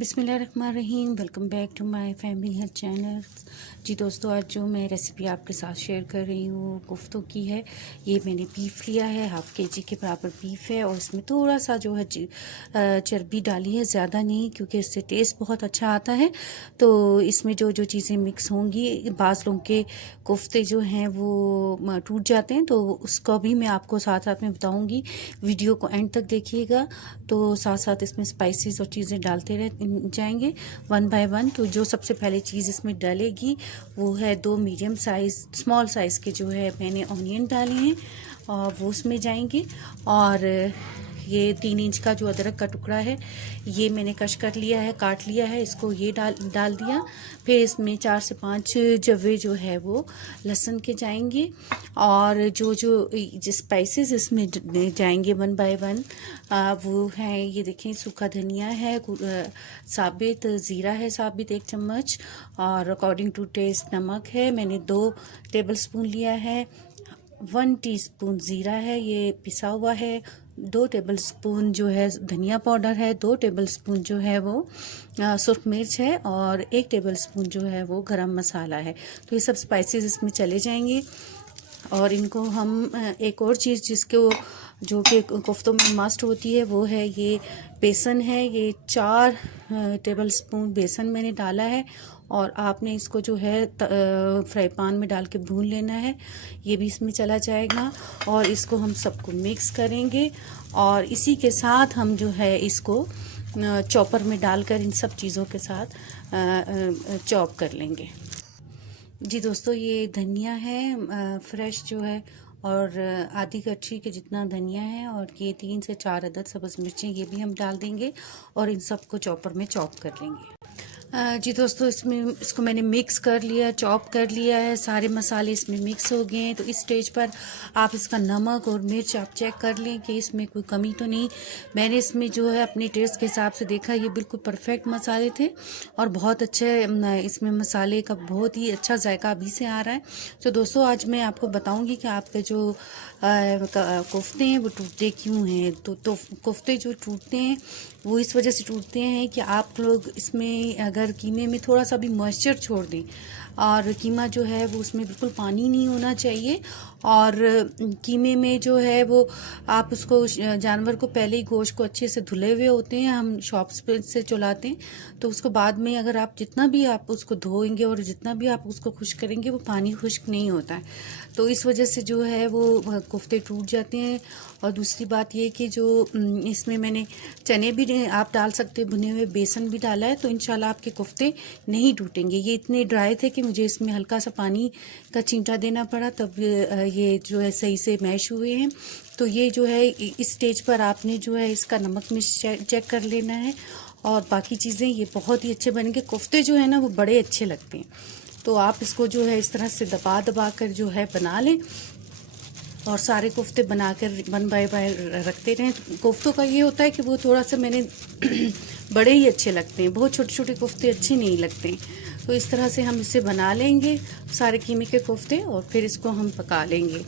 बिस्मिल्लाहिर्रहमानिर्रहीम। Welcome back to my family health channel. जी दोस्तों, आज जो मैं रेसिपी आपके साथ शेयर कर रही हूँ कोफ्तों की है। ये मैंने बीफ लिया है, हाफ़ केजी के बराबर बीफ है और इसमें थोड़ा सा जो है चर्बी डाली है, ज़्यादा नहीं, क्योंकि इससे टेस्ट बहुत अच्छा आता है। तो इसमें जो जो चीज़ें मिक्स होंगी, बाज़ लोगों के कोफ्ते जो हैं वो टूट जाते हैं, तो उसका भी मैं आपको साथ साथ में बताऊँगी। वीडियो को एंड तक देखिएगा, तो साथ साथ इसमें स्पाइसेस और चीज़ें डालते रह जाएंगे वन बाय वन। तो जो सबसे पहले चीज़ इसमें डलेगी वो है 2 मीडियम साइज़ स्मॉल साइज़ के जो है मैंने ऑनियन डाले हैं, और वो उसमें जाएंगे। और ये 3 इंच का जो अदरक का टुकड़ा है, ये मैंने कश कर लिया है, काट लिया है, इसको ये डाल दिया। फिर इसमें 4 से 5 जवे जो है वो लहसुन के जाएंगे। और जो स्पाइसेस इसमें जाएंगे वन बाय वन, वो हैं, ये देखें, सूखा धनिया है, साबित ज़ीरा है साबित 1 चम्मच, और अकॉर्डिंग टू टेस्ट नमक है, मैंने 2 टेबलस्पून लिया है। 1 टीस्पून ज़ीरा है, ये पिसा हुआ है। 2 टेबलस्पून जो है धनिया पाउडर है। 2 टेबलस्पून जो है वो सुर्ख मिर्च है, और 1 टेबलस्पून जो है वो गरम मसाला है। तो ये सब स्पाइसेस इसमें चले जाएंगे। और इनको हम एक और चीज़ जिसको जो कि कोफ्तों में मस्ट होती है, वो है ये बेसन है। ये 4 टेबलस्पून बेसन मैंने डाला है, और आपने इसको जो है फ्राई पैन में डाल के भून लेना है। ये भी इसमें चला जाएगा, और इसको हम सबको मिक्स करेंगे। और इसी के साथ हम जो है इसको चॉपर में डालकर इन सब चीज़ों के साथ चॉप कर लेंगे। जी दोस्तों, ये धनिया है फ्रेश जो है, और आधी कच्ची के जितना धनिया है, और ये 3 से 4 अदद सब्ज़ मिर्चें, ये भी हम डाल देंगे और इन सबको चॉपर में चॉप कर लेंगे। जी दोस्तों, इसको मैंने मिक्स कर लिया, चॉप कर लिया है, सारे मसाले इसमें मिक्स हो गए हैं। तो इस स्टेज पर आप इसका नमक और मिर्च आप चेक कर लें कि इसमें कोई कमी तो नहीं। मैंने इसमें जो है अपने टेस्ट के हिसाब से देखा, ये बिल्कुल परफेक्ट मसाले थे, और बहुत अच्छे इसमें मसाले का बहुत ही अच्छा जायका अभी से आ रहा है। तो दोस्तों, आज मैं आपको बताऊंगी कि आपके जो कोफ्ते हैं वो टूटते क्यों हैं। तो कोफ्ते जो टूटते हैं वो इस वजह से टूटते हैं कि आप लोग इसमें अगर कीमे में थोड़ा सा भी मॉइस्चर छोड़ दें, और कीमा जो है वो उसमें बिल्कुल पानी नहीं होना चाहिए। और कीमे में जो है वो आप उसको जानवर को पहले ही गोश्त को अच्छे से धुले हुए होते हैं, हम शॉप्स पे से चुलाते हैं, तो उसको बाद में अगर आप जितना भी आप उसको धोएंगे और जितना भी आप उसको खुश्क करेंगे, वो पानी खुश्क नहीं होता है। तो इस वजह से जो है वो कोफ्ते टूट जाते हैं। और दूसरी बात ये कि जो इसमें मैंने चने भी आप डाल सकते हैं, भुने हुए बेसन भी डाला है, तो इंशाल्लाह आपके कोफ्ते नहीं टूटेंगे। ये इतने ड्राई थे कि मुझे इसमें हल्का सा पानी का छींटा देना पड़ा, तब ये जो है सही से मैश हुए हैं। तो ये जो है इस स्टेज पर आपने जो है इसका नमक मिर्च चेक कर लेना है, और बाकी चीज़ें ये बहुत ही अच्छे बनेंगे। कोफ्ते जो है ना वो बड़े अच्छे लगते हैं। तो आप इसको जो है इस तरह से दबा दबा कर जो है बना लें, और सारे कोफ्ते बनाकर 1 बाय 1 रखते रहें। कोफ्तों का ये होता है कि वो थोड़ा सा मैंने बड़े ही अच्छे लगते हैं, बहुत छोटे छोटे कोफ्ते अच्छे नहीं लगते। तो इस तरह से हम इसे बना लेंगे सारे कीमे के कोफ्ते, और फिर इसको हम पका लेंगे।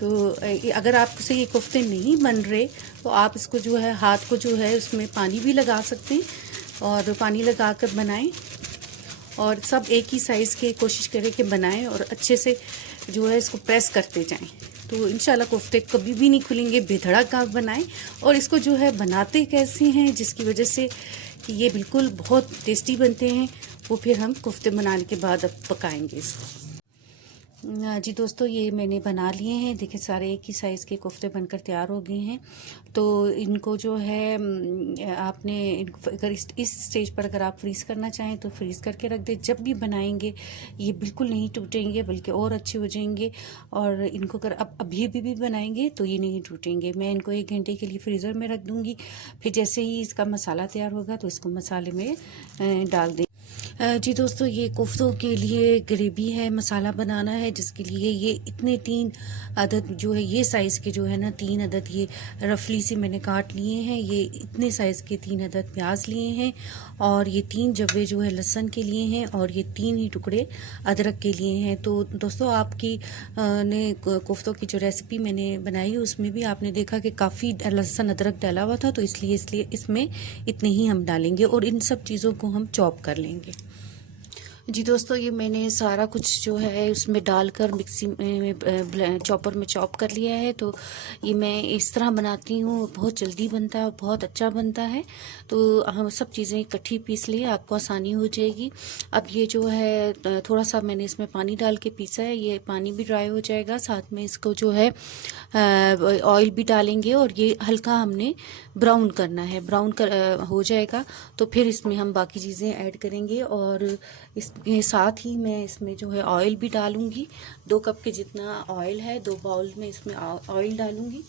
तो अगर आपसे ये कोफ्ते नहीं बन रहे, तो आप इसको जो है हाथ को जो है उसमें पानी भी लगा सकते हैं, और पानी लगा कर बनाएं। और सब एक ही साइज़ के कोशिश करें कि बनाएं, और अच्छे से जो है इसको प्रेस करते जाएं, तो इंशाल्लाह कोफ्ते कभी भी नहीं खुलेंगे। बेधड़क आप बनाएं, और इसको जो है बनाते कैसे हैं जिसकी वजह से कि ये बिल्कुल बहुत टेस्टी बनते हैं, वो फिर हम कोफ्ते बनाने के बाद अब पकाएंगे इसको। जी दोस्तों, ये मैंने बना लिए हैं, देखिए सारे एक ही साइज़ के कोफ्ते बनकर तैयार हो गए हैं। तो इनको जो है आपने अगर इस स्टेज पर अगर आप फ्रीज़ करना चाहें तो फ्रीज़ करके रख दें। जब भी बनाएंगे ये बिल्कुल नहीं टूटेंगे, बल्कि और अच्छे हो जाएंगे। और इनको अगर अब अभी भी बनाएंगे तो ये नहीं टूटेंगे। मैं इनको 1 घंटे के लिए फ्रीज़र में रख दूँगी, फिर जैसे ही इसका मसाला तैयार होगा तो इसको मसाले में डाल दें। जी दोस्तों, ये कोफ्तों के लिए ग्रेवी है, मसाला बनाना है, जिसके लिए ये इतने 3 अदद जो है, ये साइज़ के जो है ना 3 अदद ये रफली से मैंने काट लिए हैं। ये इतने साइज़ के 3 अदद प्याज लिए हैं और ये 3 जब्बे जो है लहसुन के लिए हैं और ये 3 ही टुकड़े अदरक के लिए हैं। तो दोस्तों, आपकी ने कोफ्तों की जो रेसिपी मैंने बनाई उसमें भी आपने देखा कि काफ़ी लहसुन अदरक डाला हुआ था, तो इसलिए इसमें इतने ही हम डालेंगे और इन सब चीज़ों को हम चॉप कर लेंगे। जी दोस्तों, ये मैंने सारा कुछ जो है उसमें डालकर मिक्सी में चॉपर में चॉप कर लिया है। तो ये मैं इस तरह बनाती हूँ, बहुत जल्दी बनता है और बहुत अच्छा बनता है। तो हम सब चीज़ें इकट्ठी पीस लिए, आपको आसानी हो जाएगी। अब ये जो है थोड़ा सा मैंने इसमें पानी डाल के पीसा है, ये पानी भी ड्राई हो जाएगा। साथ में इसको जो है ऑयल भी डालेंगे और ये हल्का हमने ब्राउन करना है। ब्राउन हो जाएगा तो फिर इसमें हम बाकी चीज़ें ऐड करेंगे और इसके साथ ही मैं इसमें जो है ऑयल भी डालूंगी। 2 कप के जितना ऑयल है, 2 बाउल में इसमें ऑयल डालूंगी।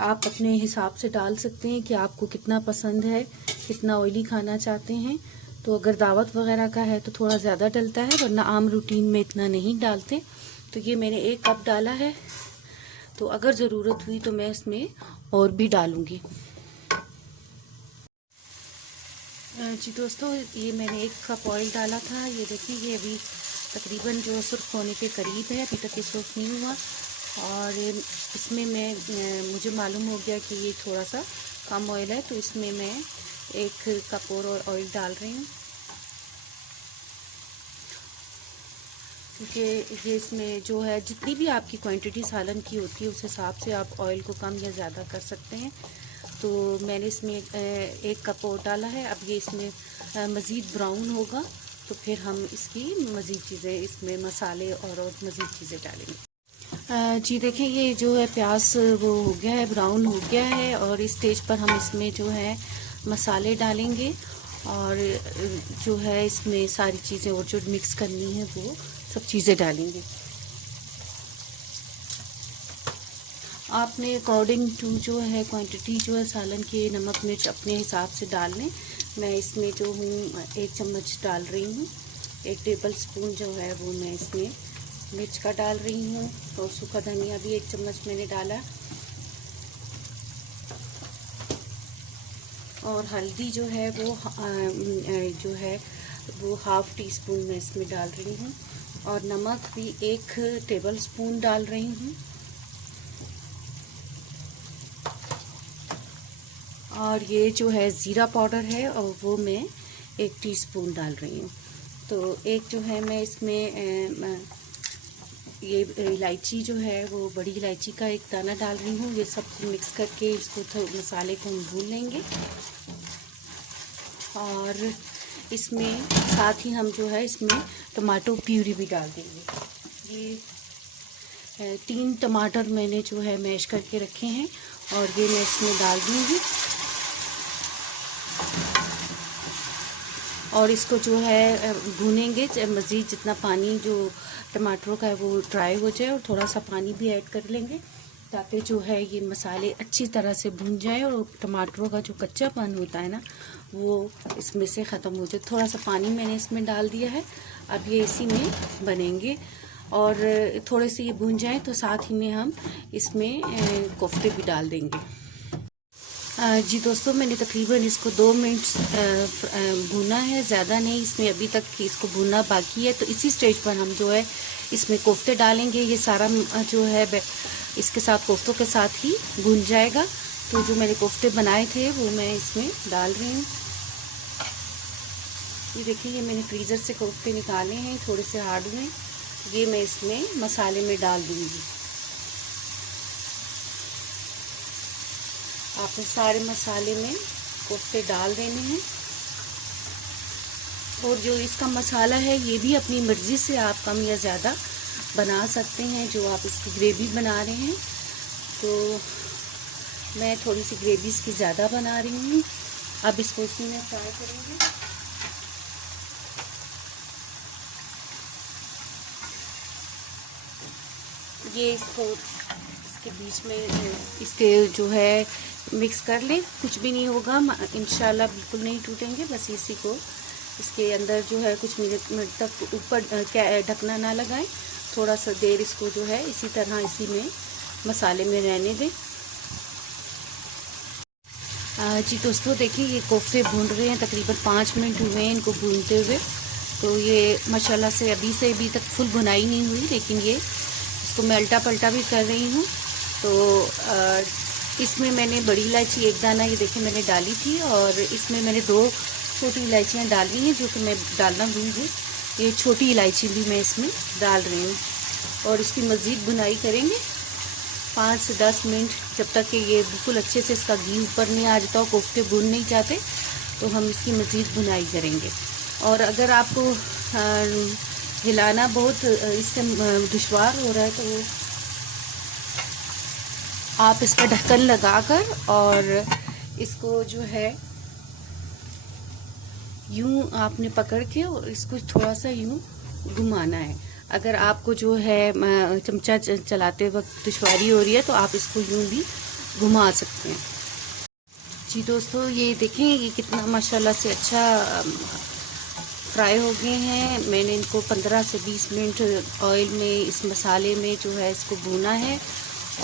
आप अपने हिसाब से डाल सकते हैं कि आपको कितना पसंद है, कितना ऑयली खाना चाहते हैं। तो अगर दावत वगैरह का है तो थोड़ा ज़्यादा डलता है, वरना आम रूटीन में इतना नहीं डालते। तो ये मैंने 1 कप डाला है, तो अगर ज़रूरत हुई तो मैं इसमें और भी डालूंगी। जी दोस्तों, ये मैंने 1 कप ऑयल डाला था। ये देखिए, ये अभी तकरीबन जो सुर्ख होने के करीब है, अभी तक ये सुर्ख नहीं हुआ। और इसमें मुझे मालूम हो गया कि ये थोड़ा सा कम ऑयल है, तो इसमें मैं 1 कप और ऑयल डाल रही हूँ, क्योंकि ये इसमें जो है जितनी भी आपकी क्वांटिटी सालन की होती है उस हिसाब से आप ऑयल को कम या ज़्यादा कर सकते हैं। तो मैंने इसमें 1 कप और डाला है। अब ये इसमें मज़ीद ब्राउन होगा तो फिर हम इसकी मज़ीद चीज़ें, इसमें मसाले और मज़ीद चीज़ें डालेंगे। जी देखिए, ये जो है प्याज वो हो गया है, ब्राउन हो गया है और इस स्टेज पर हम इसमें जो है मसाले डालेंगे और जो है इसमें सारी चीज़ें और जो मिक्स करनी है वो सब चीज़ें डालेंगे। आपने अकॉर्डिंग टू जो है क्वांटिटी जो है सालन के नमक मिर्च अपने हिसाब से डाल लें। मैं इसमें जो हूँ 1 चम्मच डाल रही हूँ। 1 टेबल स्पून जो है वो मैं इसमें मिर्च का डाल रही हूँ और सूखा धनिया भी 1 चम्मच मैंने डाला और हल्दी जो है वो ½ टी स्पून मैं इसमें डाल रही हूँ और नमक भी 1 टेबल स्पून डाल रही हूँ और ये जो है ज़ीरा पाउडर है और वो मैं 1 टीस्पून डाल रही हूँ। तो एक जो है मैं इसमें ये इलायची जो है वो बड़ी इलायची का 1 दाना डाल रही हूँ। ये सब मिक्स करके इसको मसाले को हम भून लेंगे और इसमें साथ ही हम जो है इसमें टमाटो प्यूरी भी डाल देंगे। ये 3 टमाटर मैंने जो है मैश करके रखे हैं और ये मैं इसमें डाल दूँगी और इसको जो है भूनेंगे मज़ीद, जितना पानी जो टमाटरों का है वो ड्राई हो जाए और थोड़ा सा पानी भी ऐड कर लेंगे ताकि जो है ये मसाले अच्छी तरह से भून जाए और टमाटरों का जो कच्चापन होता है ना वो इसमें से ख़त्म हो जाए। थोड़ा सा पानी मैंने इसमें डाल दिया है। अब ये इसी में बनेंगे और थोड़े से ये भून जाए तो साथ ही में हम इसमें कोफ्ते भी डाल देंगे। जी दोस्तों, मैंने तकरीबन इसको 2 मिनट भूना है, ज़्यादा नहीं। इसमें अभी तक इसको भूनना बाकी है। तो इसी स्टेज पर हम जो है इसमें कोफ्ते डालेंगे। ये सारा जो है इसके साथ कोफ्तों के साथ ही भून जाएगा। तो जो मैंने कोफ्ते बनाए थे वो मैं इसमें डाल रही हूँ। ये देखिए, ये मैंने फ्रीज़र से कोफ्ते निकाले हैं, थोड़े से हार्ड में। ये मैं इसमें मसाले में डाल दूँगी। आपने सारे मसाले में कोफ्ते डाल देने हैं और जो इसका मसाला है ये भी अपनी मर्ज़ी से आप कम या ज़्यादा बना सकते हैं। जो आप इसकी ग्रेवी बना रहे हैं, तो मैं थोड़ी सी ग्रेवी इसकी ज़्यादा बना रही हूँ। अब इसको इसी में फ्राई करेंगे। ये इसको इसके बीच में इसके जो है मिक्स कर लें, कुछ भी नहीं होगा इंशाल्लाह, बिल्कुल नहीं टूटेंगे। बस इसी को इसके अंदर जो है कुछ मिनट तक ऊपर ढकना ना लगाएं, थोड़ा सा देर इसको जो है इसी तरह इसी में मसाले में रहने दें। जी दोस्तों देखिए, ये कोफ्ते भून रहे हैं, तकरीबन 5 मिनट हुए हैं इनको भूनते हुए। तो ये माशाल्लाह से अभी तक फुल भुनाई नहीं हुई, लेकिन ये इसको मैं अल्टा पल्टा भी कर रही हूँ। तो इसमें मैंने बड़ी इलायची एक दाना ये देखिए मैंने डाली थी, और इसमें मैंने 2 छोटी इलायचियाँ डाली हैं जो कि मैं डालना भूल गई। ये छोटी इलायची भी मैं इसमें डाल रही हूँ, और इसकी मज़ीद भुनाई करेंगे 5 से 10 मिनट, जब तक कि ये बिल्कुल अच्छे से इसका घी ऊपर नहीं आ जाता। कोफ्ते भून नहीं चाहते तो हम इसकी मज़ीद भुनाई करेंगे। और अगर आपको हिलाना बहुत इससे दुश्वार हो रहा है तो आप इसका ढक्कन लगाकर और इसको जो है यूं आपने पकड़ के और इसको थोड़ा सा यूं घुमाना है। अगर आपको जो है चमचा चलाते वक्त दुश्वारी हो रही है तो आप इसको यूं भी घुमा सकते हैं। जी दोस्तों, ये देखें ये कितना माशाल्लाह से अच्छा फ्राई हो गए हैं। मैंने इनको 15 से 20 मिनट ऑयल में इस मसाले में जो है इसको भूना है,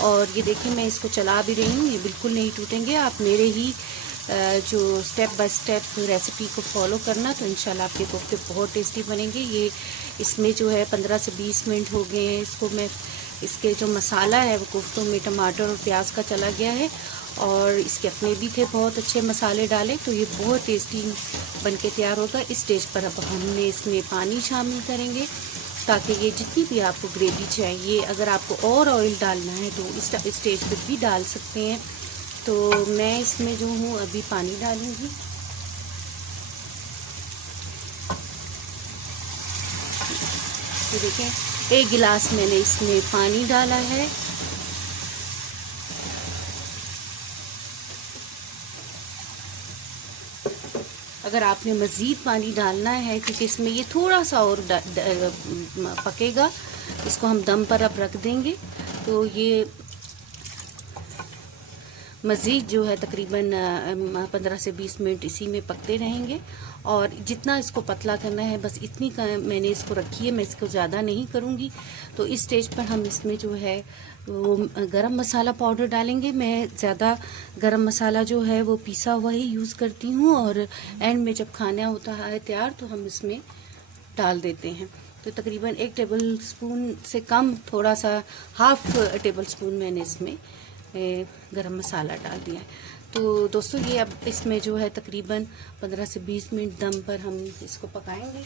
और ये देखिए मैं इसको चला भी रही हूँ, ये बिल्कुल नहीं टूटेंगे। आप मेरे ही जो स्टेप बाय स्टेप रेसिपी को फॉलो करना, तो इंशाल्लाह आपके कोफ्ते बहुत टेस्टी बनेंगे। ये इसमें जो है 15 से 20 मिनट हो गए हैं। इसको मैं इसके जो मसाला है वो कोफ्तों में टमाटर और प्याज का चला गया है, और इसके अपने भी थे बहुत अच्छे मसाले डाले, तो ये बहुत टेस्टी बन के तैयार होगा। इस स्टेज पर अब हमने इसमें पानी शामिल करेंगे ताकि ये जितनी भी आपको ग्रेवी चाहिए, अगर आपको और ऑयल डालना है तो इस स्टेज पर भी डाल सकते हैं। तो मैं इसमें जो हूँ अभी पानी डालूँगी। तो देखें 1 गिलास मैंने इसमें पानी डाला है। अगर आपने मज़ीद पानी डालना है, क्योंकि इसमें ये थोड़ा सा और पकेगा, इसको हम दम पर अब रख देंगे। तो ये मज़ीद जो है तकरीबन 15 से 20 मिनट इसी में पकते रहेंगे। और जितना इसको पतला करना है बस इतनी का मैंने इसको रखी है, मैं इसको ज़्यादा नहीं करूँगी। तो इस स्टेज पर हम इसमें जो है वो गरम मसाला पाउडर डालेंगे। मैं ज़्यादा गरम मसाला जो है वो पिसा हुआ ही यूज़ करती हूँ, और एंड में जब खाना होता है तैयार तो हम इसमें डाल देते हैं। तो तकरीबन 1 टेबल स्पून से कम, थोड़ा सा हाफ टेबल स्पून मैंने इसमें गरम मसाला डाल दिया है। तो दोस्तों ये अब इसमें जो है तकरीबन 15 से 20 मिनट दम पर हम इसको पकाएंगे,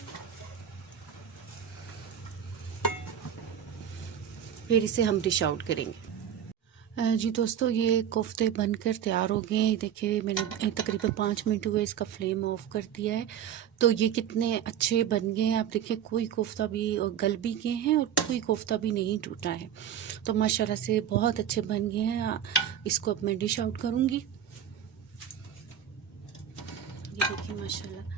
फिर इसे हम डिश आउट करेंगे। जी दोस्तों, ये कोफ्ते बनकर तैयार हो गए हैं। देखिए मैंने तकरीबन 5 मिनट हुए इसका फ्लेम ऑफ कर दिया है। तो ये कितने अच्छे बन गए हैं। आप देखिए कोई कोफ्ता भी गल भी गए हैं और कोई कोफ्ता भी नहीं टूटा है। तो माशाल्लाह से बहुत अच्छे बन गए हैं। इसको अब मैं डिश आउट करूँगी। ये देखिए माशाल्लाह।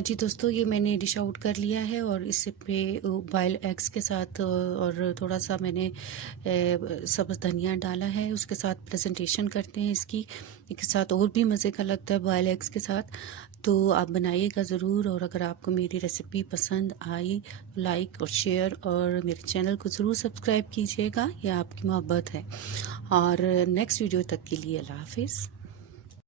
जी दोस्तों, ये मैंने डिश आउट कर लिया है, और इस पे बॉयल एग्स के साथ और थोड़ा सा मैंने सब्ज़ धनिया डाला है। उसके साथ प्रेजेंटेशन करते हैं इसकी, इसके साथ और भी मज़े का लगता है बॉयल एग्स के साथ। तो आप बनाइएगा ज़रूर, और अगर आपको मेरी रेसिपी पसंद आई लाइक और शेयर, और मेरे चैनल को ज़रूर सब्सक्राइब कीजिएगा, यह आपकी मोहब्बत है। और नेक्स्ट वीडियो तक के लिए अल्लाह हाफिज़।